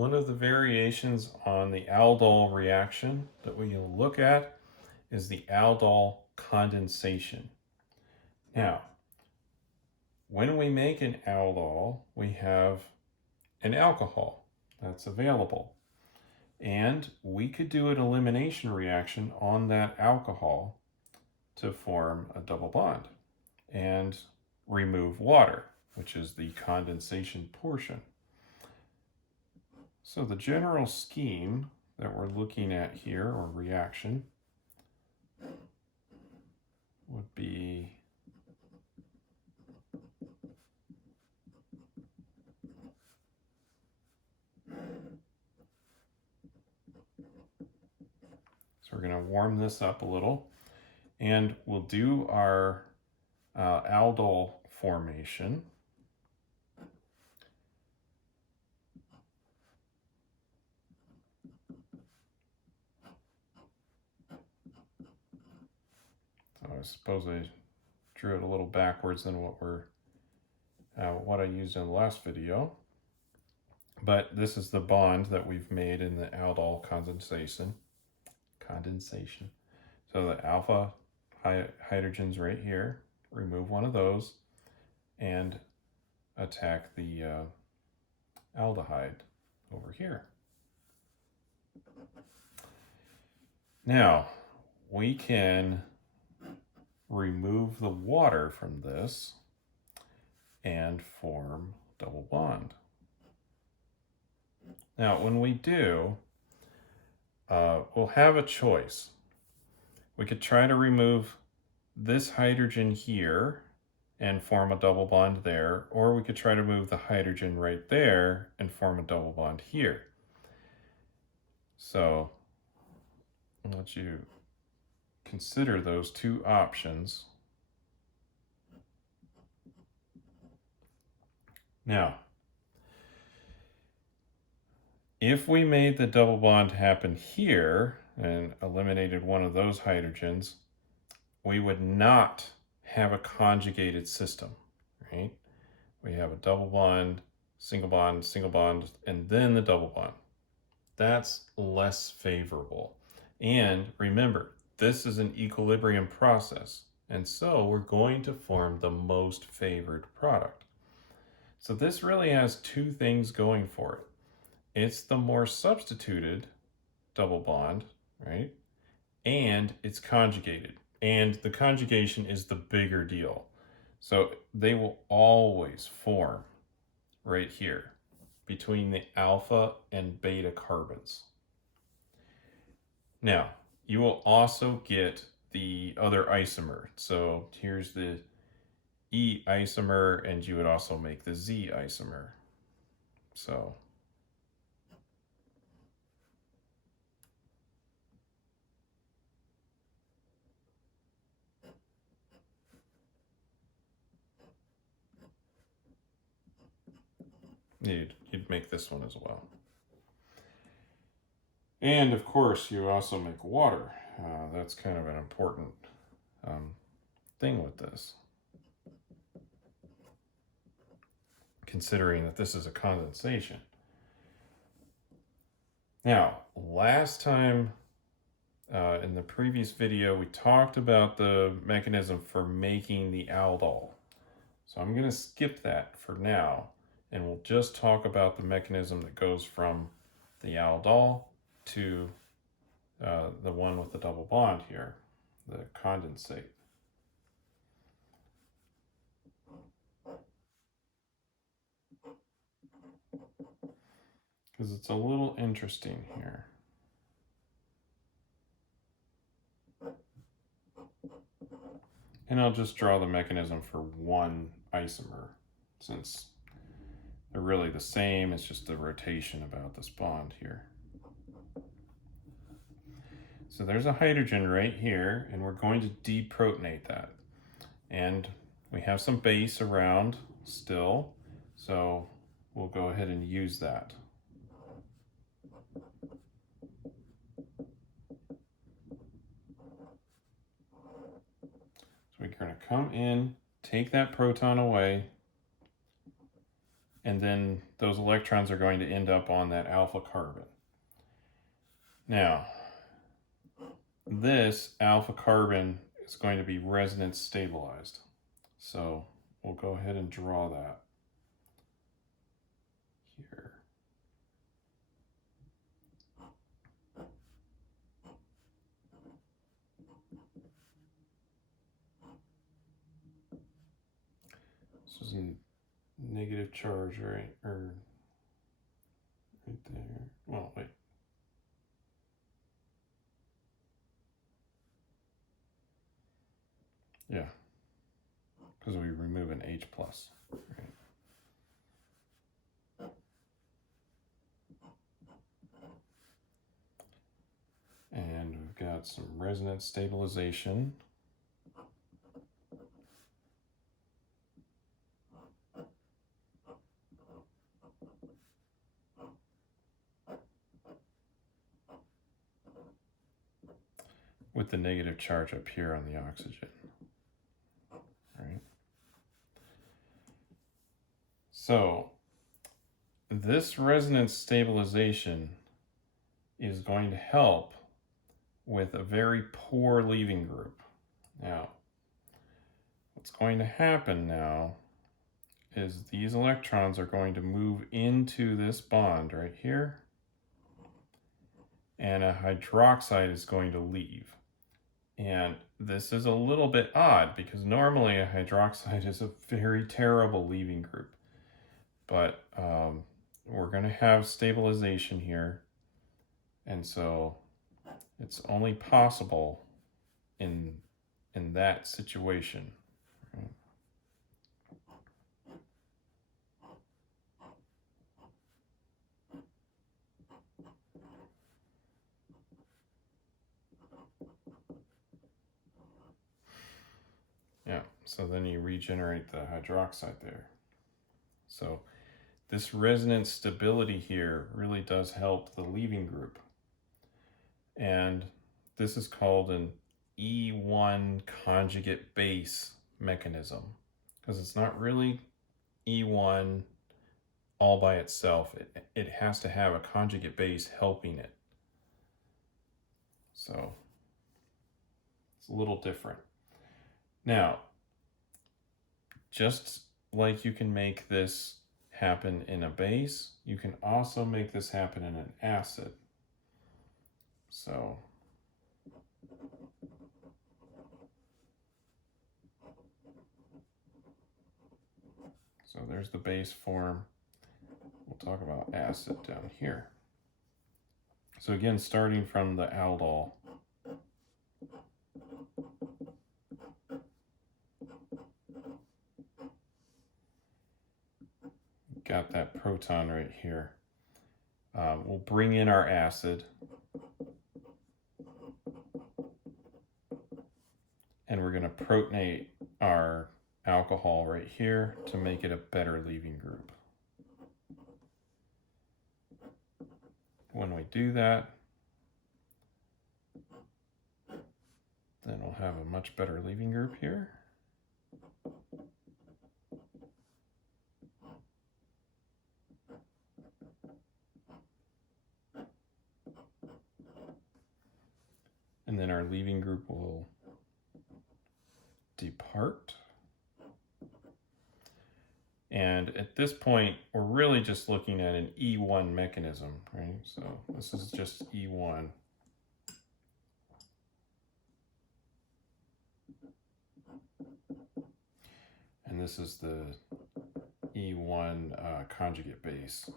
One of the variations on the aldol reaction that we will look at is the aldol condensation. Now, when we make an aldol, we have an alcohol that's available. And we could do an elimination reaction on that alcohol to form a double bond and remove water, which is the condensation portion. So the general scheme that we're looking at here, or reaction, would be so we're going to warm this up a little, and we'll do our aldol formation. So I suppose I drew it a little backwards than what I used in the last video. But this is the bond that we've made in the aldol condensation. So the alpha hydrogen's right here. Remove one of those and attack the aldehyde over here. Now, we can remove the water from this and form double bond. Now, when we do, we'll have a choice. We could try to remove this hydrogen here and form a double bond there, or we could try to move the hydrogen right there and form a double bond here. So I'll let you consider those two options. Now, if we made the double bond happen here and eliminated one of those hydrogens, we would not have a conjugated system, right? We have a double bond, single bond, and then the double bond. That's less favorable. And remember, this is an equilibrium process, and so we're going to form the most favored product. So this really has two things going for it. It's the more substituted double bond, right? And it's conjugated. And the conjugation is the bigger deal. So they will always form right here between the alpha and beta carbons. Now, you will also get the other isomer. So here's the E isomer, and you would also make the Z isomer. So you'd make this one as well. And of course, you also make water. That's kind of an important thing with this, considering that this is a condensation. Now, last time in the previous video, we talked about the mechanism for making the aldol. So I'm going to skip that for now, and we'll just talk about the mechanism that goes from the aldol to the one with the double bond here, the condensate. Because it's a little interesting here. And I'll just draw the mechanism for one isomer, since they're really the same. It's just the rotation about this bond here. So there's a hydrogen right here, and we're going to deprotonate that. And we have some base around still, so we'll go ahead and use that. So we're going to come in, take that proton away, and then those electrons are going to end up on that alpha carbon. Now, this alpha carbon is going to be resonance stabilized. So we'll go ahead and draw that here. This is a negative charge, right? Or right there. Well, wait. Yeah, because we remove an H plus, right? And we've got some resonance stabilization. With the negative charge up here on the oxygen, right? So this resonance stabilization is going to help with a very poor leaving group. Now, what's going to happen now is these electrons are going to move into this bond right here, and a hydroxide is going to leave. And this is a little bit odd because normally a hydroxide is a very terrible leaving group. But we're going to have stabilization here. And so it's only possible in that situation. Right? Yeah, so then you regenerate the hydroxide there. So this resonance stability here really does help the leaving group. And this is called an E1 conjugate base mechanism, because it's not really E1 all by itself. It has to have a conjugate base helping it. So it's a little different. Now, just like you can make this happen in a base, you can also make this happen in an acid. So there's the base form. We'll talk about acid down here. So again, starting from the aldol. Got that proton right here. We'll bring in our acid. And we're going to protonate our alcohol right here to make it a better leaving group. When we do that, then we'll have a much better leaving group here. And then our leaving group will depart. And at this point, we're really just looking at an E1 mechanism, right? So this is just E1. And this is the E1 conjugate base.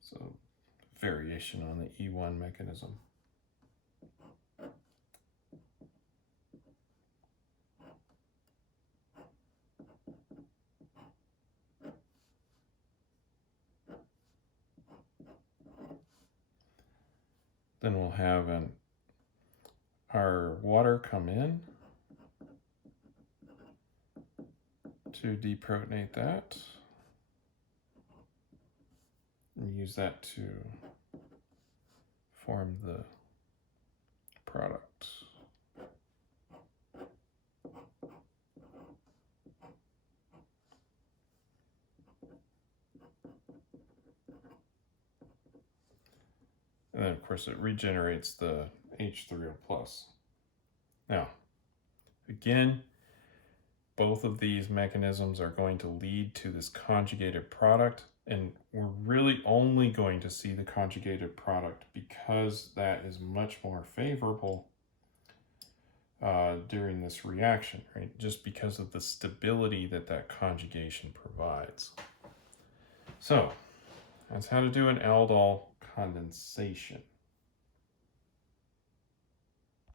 So variation on the E1 mechanism. Then we'll have our water come in to deprotonate that. And use that to form the product. of course, it regenerates the H3O plus. Now, again, both of these mechanisms are going to lead to this conjugated product, and we're really only going to see the conjugated product because that is much more favorable during this reaction, right? Just because of the stability that that conjugation provides. So that's how to do an aldol condensation.